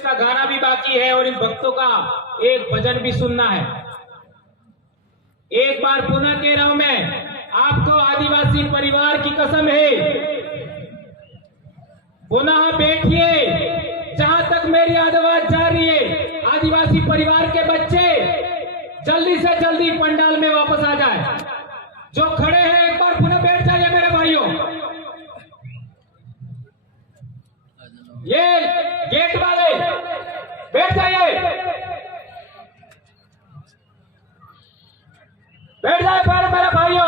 इसका गाना भी बाकी है और इन भक्तों का एक भजन भी सुनना है। एक बार पुनः कह रहा हूं मैं, आपको आदिवासी परिवार की कसम है, पुनः बैठिए। जहां तक मेरी आवाज जा रही है, आदिवासी परिवार के बच्चे जल्दी से जल्दी पंडाल में वापस आ जाए। जो खड़े हैं एक बार पुनः बैठ जाइए मेरे भाइयों। ये गेट वाले बैठ जाइए, बैठ जाए मेरे भाइयों,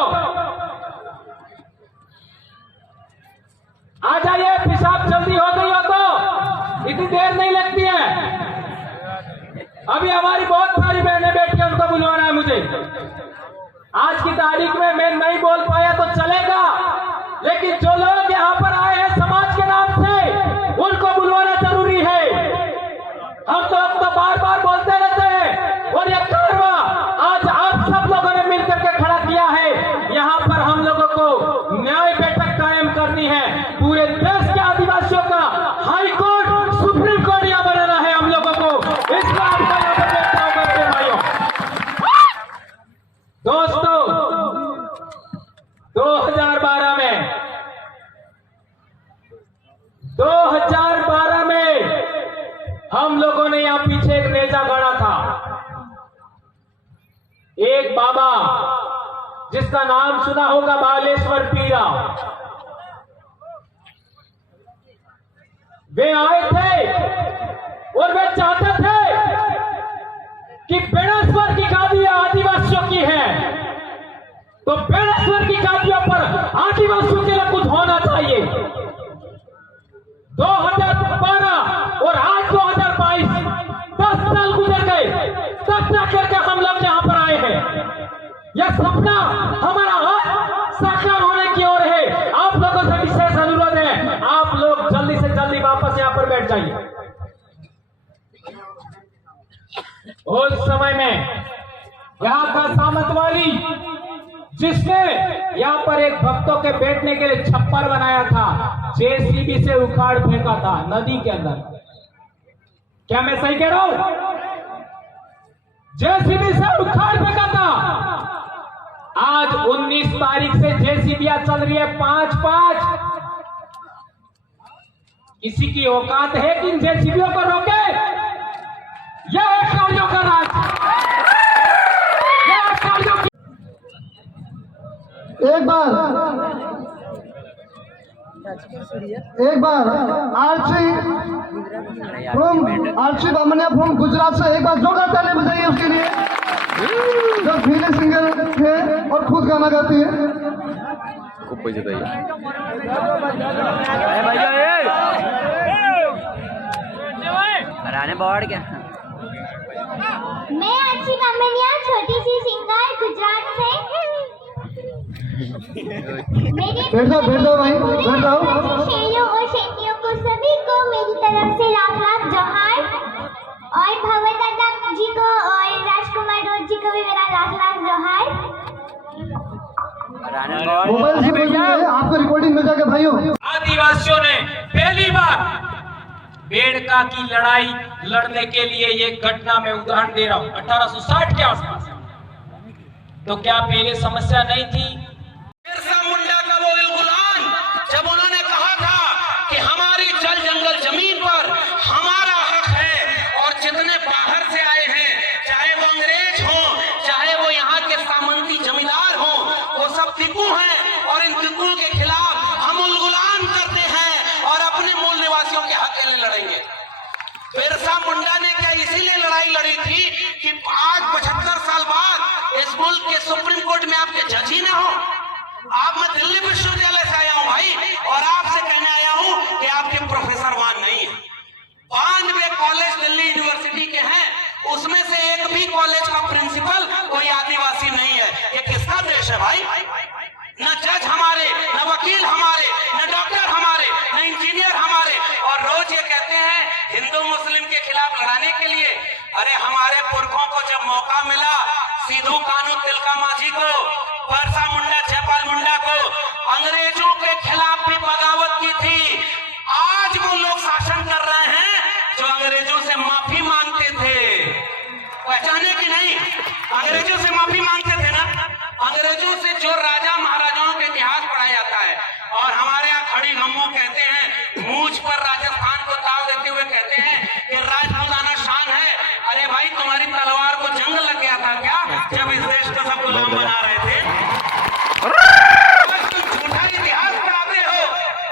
आ जाइए। पेशाब जल्दी हो गई हो तो इतनी देर नहीं लगती है। अभी हमारी बहुत सारी बहनें बैठी हैं, उनको बुलवाना है मुझे। आज की तारीख में मैं नहीं बोल पाया तो चलेगा, लेकिन जो लोग यहाँ पर आए हैं समाज के नाम से, उनको बुलवाना जरूरी है। हम तो बार बार बोलते रहते हैं और ये कारवा आज आप सब लोगों ने मिलकर के खड़ा किया है। यहाँ पर हम लोगों को न्याय बैठक कायम करनी है। पूरे देश के आदिवासियों का हाई कोर्ट, सुप्रीम कोर्ट यहाँ बनाना है हम लोगों को। इसका आपका यहाँ पर देखता होगा मेरे भाइयों। दोस्तों 2012 में हम लोगों ने यहां पीछे एक नेजा गढ़ा था। एक बाबा जिसका नाम सुना होगा, बालेश्वर पीरा, वे आए थे और वे चाहते थे कि बेड़ेश्वर की गादियां आदिवासियों की है, तो बेड़ेश्वर की गादियों पर आदिवासियों के लिए कुछ होना चाहिए। 2012 और आज 2022, 10 साल गुजर गए, तब जाकर के हम लोग यहाँ पर आए हैं। यह सपना हमारा आज साकार होने की ओर है। आप लोगों से विशेष अनुरोध है, आप लोग जल्दी से जल्दी वापस यहाँ पर बैठ जाइए। उस समय में यहाँ का सामंतवाली, जिसने यहाँ पर एक भक्तों के बैठने के लिए छप्पर बनाया था, जेसीबी से उखाड़ फेंका था नदी के अंदर। क्या मैं सही कह रहा हूं? जेसीबी से उखाड़ फेंका था। आज 19 तारीख से जेसीबियां चल रही है 5-5। किसी की औकात है कि इन जेसीबियों को रोके? यह है कार्यों का राज। एक बार आरसी बामनिया फ्रॉम गुजरात से एक बार जोरदार ताली बजाइए उसके लिए, जो फीमेल सिंगर है और खुद गाना गाती है। बोर्ड क्या? मैं आरसी बामनिया, छोटी सी सिंगर, गुजरात से। बैठ जाओ भाई, बैठ जाओ। शेरियों और शेखियों को सभी को मेरी तरफ से लाख लाख जोहार, और भंवर दादा जी को और राजकुमार रोज जी को भी मेरा लाख लाख जोहार। मोबाइल से भेजिए, आपको रिकॉर्डिंग मिल जाएगा भाइयों। आदिवासियों ने पहली बार बेड़का की लड़ाई लड़ने के लिए, ये घटना में उदाहरण दे रहा हूं, 1860 के आसपास। तो क्या पहले समस्या नहीं थी? बिरसा मुंडा का वो गुलाम, जब उन्होंने कहा था कि हमारी जल जंगल जमीन पर हमारा हक है, और जितने बाहर से आए हैं, चाहे वो अंग्रेज हों, चाहे वो यहाँ के सामंती जमींदार हों, वो सब टिकू हैं, और इन टिकू के खिलाफ हम उलगुलान करते हैं और अपने मूल निवासियों के हक के लिए लड़ेंगे। बिरसा मुंडा ने क्या इसीलिए लड़ाई लड़ी थी कि आज 75 साल बाद इस मुल्क के सुप्रीम कोर्ट में आपके जज ही ना हो? आप, मैं दिल्ली विश्वविद्यालय से आया हूं भाई, और आपसे कहने आया हूं कि आपके प्रोफेसर वहां नहीं है। 92 कॉलेज दिल्ली यूनिवर्सिटी के हैं, उसमें से एक भी कॉलेज का प्रिंसिपल कोई आदिवासी नहीं है। ये किसका देश है भाई? न जज हमारे, न वकील हमारे, न डॉक्टर हमारे, न इंजीनियर हमारे, और रोज ये कहते हैं हिंदू मुस्लिम के खिलाफ लड़ाने के लिए। अरे हमारे पुरखों को जब मौका मिला, सिद्धू कानू तिलका माझी को, बिरसा मुंडा, जयपाल मुंडा को, अंग्रेजों के खिलाफ भी बगावत की थी। आज वो लोग शासन कर रहे हैं जो अंग्रेजों अंग्रेजों से माफी मांगते थे। पहचाने कि नहीं? अंग्रेजों से माफी मांगते थे ना। अंग्रेजों से जो राजा महाराजाओं के इतिहास पढ़ाया जाता है, और हमारे यहाँ खड़ी गम्मो कहते हैं, मूंछ पर राजस्थान को ताव देते हुए कहते हैं कि राजपूताना शान है। अरे भाई, तुम्हारी तलवार को जंग लग गया था क्या जब इस देश को सब गुलाम बना रहे थे? तुम झूठा इतिहास पढ़ाते हो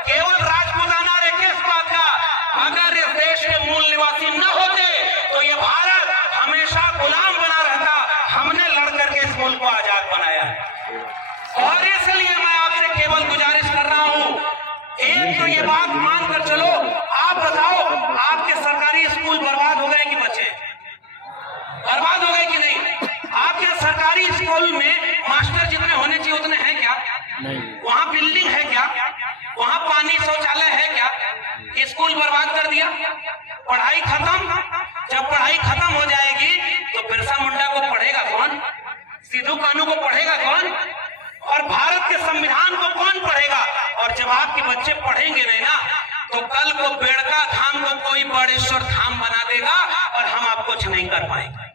केवल राजपूताना रे किस बात का? अगर इस देश के मूल निवासी न होते तो ये भारत हमेशा गुलाम बना रहता। हमने लड़ करके इस मुल्क को आजाद बनाया, और इसलिए मैं आपसे केवल गुजारिश कर रहा हूं, एक तो ये बात मानकर चलो। आप बताओ, आपके सरकारी स्कूल बर्बाद हो गए कि बचे? बर्बाद हो गए कि नहीं? आपके सरकारी स्कूल में मास्टर जितने होने चाहिए उतने हैं क्या? वहां बिल्डिंग है क्या? वहां पानी शौचालय है क्या? स्कूल बर्बाद कर दिया, पढ़ाई खत्म। जब पढ़ाई खत्म हो जाएगी तो बिरसा मुंडा को पढ़ेगा कौन? सिद्धू कानू को पढ़ेगा कौन? और भारत के संविधान को कौन पढ़ेगा? और जब आपके बच्चे पढ़ेंगे नहीं ना, तो कल को बेड़का धाम को कोई बड़ेश्वर धाम बना देगा और हम आप कुछ नहीं कर पाएंगे।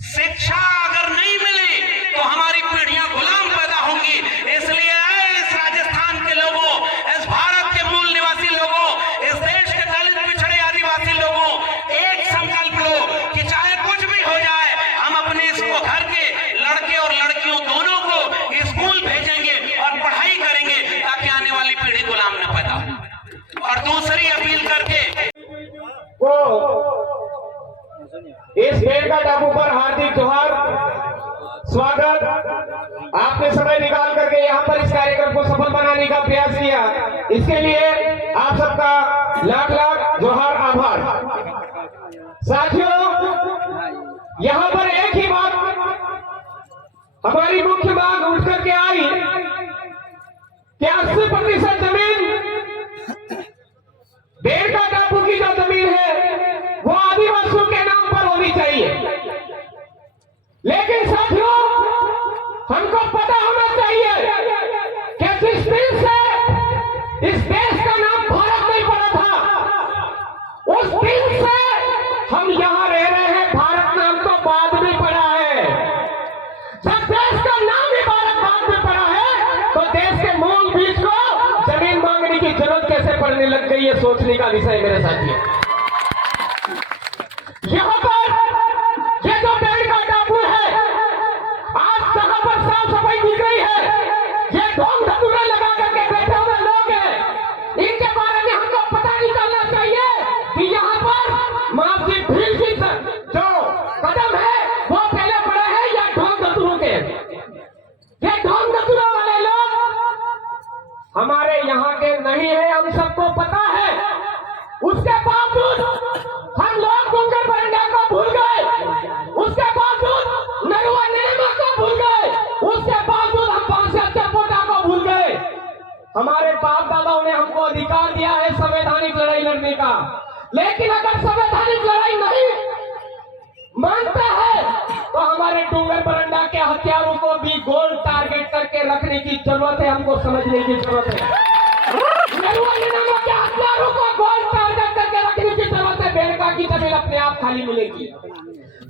शिक्षा अगर नहीं मिली तो हमारी पीढ़ियां गुलाम पैदा होंगी। इसलिए इस राजस्थान के लोगों, इस भारत के मूल निवासी लोगों, इस देश के दलित पिछड़े आदिवासी लोगों, एक संकल्प लो कि चाहे कुछ भी हो जाए, हम अपने इसको घर के लड़के और लड़कियों दोनों को स्कूल भेजेंगे और पढ़ाई करेंगे ताकि आने वाली पीढ़ी गुलाम न पैदा हो। और दूसरी अपील करके इस बेड़का टापू पर हार्दिक जोहार, स्वागत। आपने समय निकाल करके यहाँ पर इस कार्यक्रम को सफल बनाने का प्रयास किया, इसके लिए आप सबका लाख लाख जोहार, आभार। साथियों, यहाँ पर एक ही बात हमारी मुख्य मांग उठ करके आई कि 80% जमीन बेड़का टापू की जो जमीन है वो आदिवासियों के नाम पर होनी चाहिए। लेकिन साथियों, हमको पता होना चाहिए कि जिस दिन से इस देश का नाम भारत नहीं पड़ा था, उस दिन से हम यहां रह रहे हैं। भारत नाम तो बाद में पड़ा है। जब देश का नाम ही भारत बाद में पड़ा है तो देश के मूल बीज को जमीन मांगने की जरूरत कैसे पड़ने लग गई, ये सोचने का विषय मेरे साथियों। यहाँ पर ये जो बेड़का टापू है, आज जहां पर साफ सफाई दिख रही है, ये ढोंग धतूरे लगा करके बैठे हुए लोग हैं। इनके बारे में हमको पता निकालना चाहिए कि यहाँ पर मानसिक भीड़ की जो कदम है वो पहले पड़े हैं या ढोंग धतूरों के। ये ढोंग धतूरों वाले लोग हमारे यहाँ के नहीं है, हम सबको पता है। उसके बावजूद हम लोग डूंगर बरंडा को भूल गए, उसके बावजूद नरुआ नेमा को भूल गए, उसके बावजूद हम पांसे चपोटा को भूल गए। हमारे बाप दादाओं ने हमको अधिकार दिया है संवैधानिक लड़ाई लड़ने का, लेकिन अगर संवैधानिक लड़ाई नहीं मानता है तो हमारे डूंगर बरंडा के हथियारों को भी गोल टारगेट करके रखने की जरूरत है, हमको समझने की जरूरत है। नरुआ नेमा के हथियारों को गोल टारगेट करके रखने की जरूरत है। बेड़का की जमीन अपने आप खाली मिलेगी।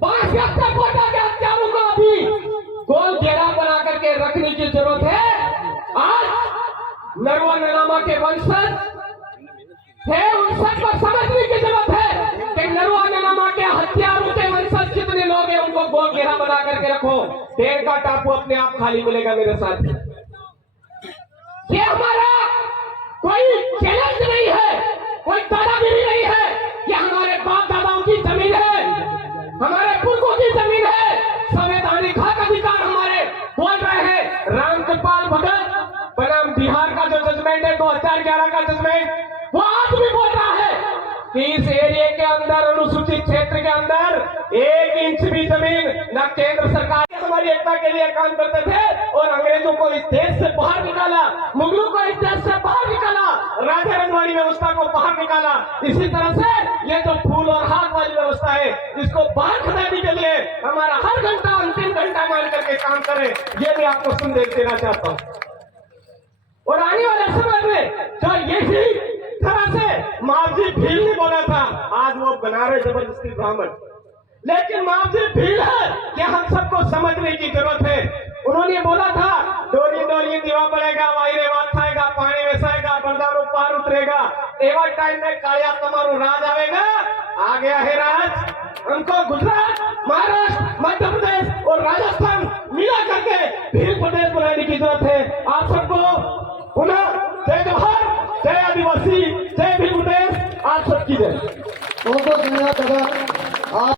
पांसे चपोटा के हथियारों को अभी गोल घेरा बना करके रखने की जरूरत है। आज नरुआ नेमा के वंशज है, उन सबको समझने की जरूरत है कि नरुआ नेमा के हथियारों के वंशज कितने लोग हैं, उनको गोल घेरा बना करके रखो। बेड़का टापू अपने आप खाली मिलेगा मेरे साथ। ये हमारा कोई चैलेंज नहीं है, कोई दादागिरी नहीं है। ये हमारे बाप दादाओं की जमीन है, हमारे पुरखों की जमीन है। संवैधानिक हक अधिकार हमारे बोल रहे हैं। रामकृपाल भगत बनाम बिहार का जो जजमेंट है 2011 का जजमेंट, वो आज भी बोल रहा है कि इस एरिया के अंदर, अनुसूचित क्षेत्र के अंदर 1 इंच भी जमीन न केंद्र सरकार हमारी एकता के लिए काम करते थे और अंग्रेजों को इस देश से बाहर निकाला, मुगलों को इस देश से बाहर निकाला, राजा रंगवाड़ी व्यवस्था को बाहर निकाला। इसी तरह से ये जो फूल और हाथ वाली व्यवस्था है, इसको बाहर खदेड़ने के लिए हमारा हर घंटा अंतिम घंटा मान करके काम करें, ये भी आपको संदेश देना चाहता हूँ। और आने वाले समय में जो यही तरह से मावजी भील ने बोला था, आज वो बना रहे जबरदस्ती ब्राह्मण, लेकिन मावजी भील है कि हम सबको समझने की जरूरत है। उन्होंने बोला था डोरी डोरी दीवा पड़ेगा, वायरे वात खाएगा, पानी वेसाएगा, बरदानो पार उतरेगा, एवा टाइम में कालिया तुम्हारो राज आवेगा। आ गया है राज। हमको गुजरात, महाराष्ट्र, मध्य प्रदेश और राजस्थान मिला करके भील प्रदेश बनाने की जरूरत है। आप सबको पुनः जय जोहर, जय आदिवासी, जय भील प्रदेश, आप सबकी जय। बहुत बहुत धन्यवाद दादा।